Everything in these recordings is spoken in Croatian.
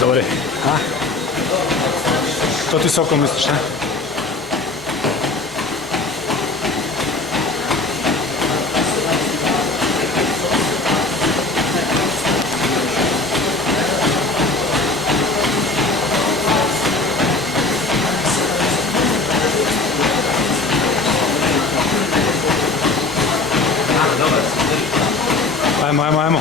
Dobre. A? To ti Sokol misliš, ne? Ajmo.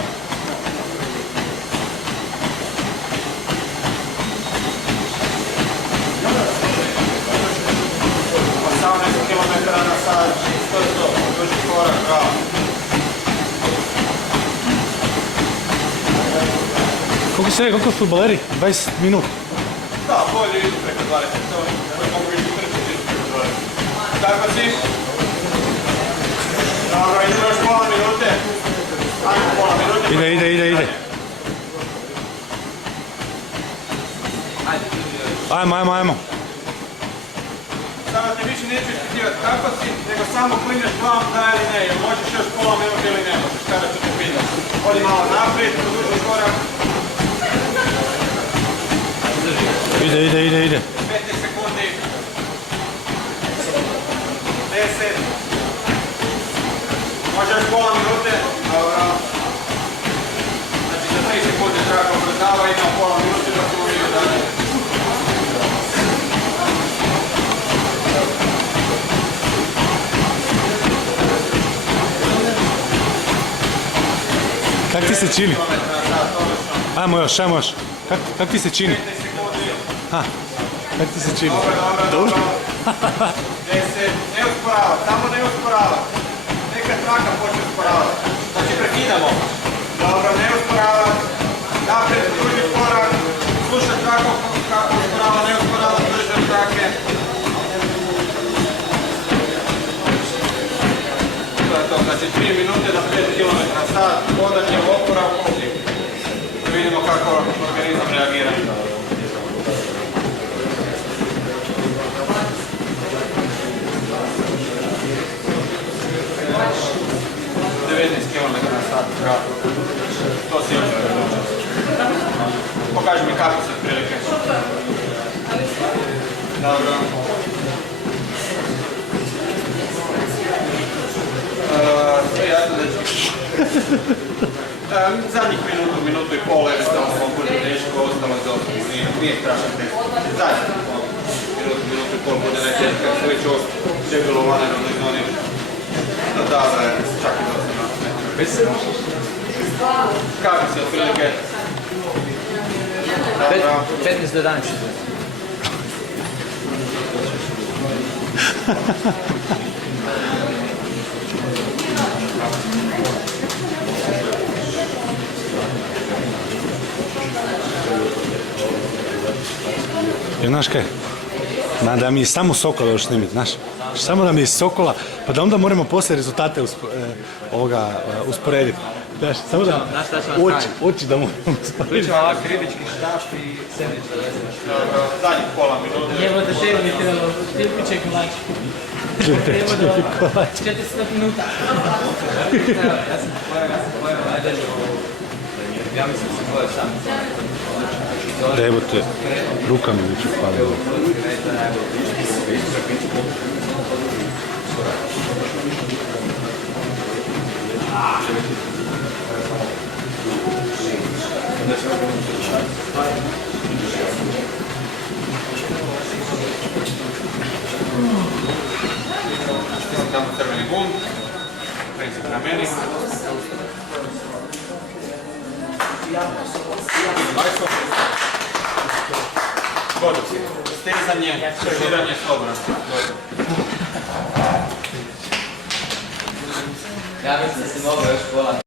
18 km na sat, to je to, duži korak, bravo. Koliko su futbaleri? 20 minuta? Da, bolje idu preko 20, to mogu ići preko 20. Tako si? Dobro, idemo još pola minute. Ajmo pola minute. Ide. Ajmo. Sada te više neću ispitivati kako si, nego samo klineš glavom da ili ne, jer možeš još pola minuta ili ne možeš, kada ću te pitati. Odi malo naprijed, produži korak. Ide. 15 sekundi. 10. Može još pola minute. Dobro. Znači za 3 sekunde treba obrazava, idemo pola minute da ćemo vidjeti dalje. Kak ti se čini? Ajmo još. Kak ti se čini? Kak ti se čini? Dobro. 10. Ne usporava, samo ne usporava. Neka traka počne usporavati. Znači prekidamo. Dobro, ne usporava. Naprijed, drugi korak. Slušaj traku kako usporava, ne usporava, držaj trake. To je to, znači 3 minute na 5 km na sat, hodanje, oporavku. Da vidimo kako organizam reagira. 19 km na sat, bravo. To si još. Pokaži mi kako se otprilike. Dobro. Sve jasno da ću. Zadnjih minutu i pol, jednostavno mogu bude teško, ostalo je dobro. Nije strašno teško. Zadnjih minutu i pol bude najtežko, kad se već čekalo u vanrednoj zoni. Da, čak i dosta na. Kako si otprilike? 15 do 11. Jer znaš kaj? Da mi je samo Sokola još snimiti, znaš? Samo da mi je Sokola, pa da onda moramo poslije rezultate usporediti. Znaš, samo da oči da moramo usporediti. Pričamo ovak ribički štap i sandvič da vezeš. Zadnjih pola minuta. Njemo da tebi trebalo, tipiček kolač. Trebalo 40 minuta. Ja sam pojel najdelje ovo. Ja mislim da sam pojel sam. Da evo te, ruka mi već upadila. Tamo crveni gum. Princip na meni. Majko. Gotov si. Stezanje, šažiranje, slobodno. Ja mislim da si mogao još pola.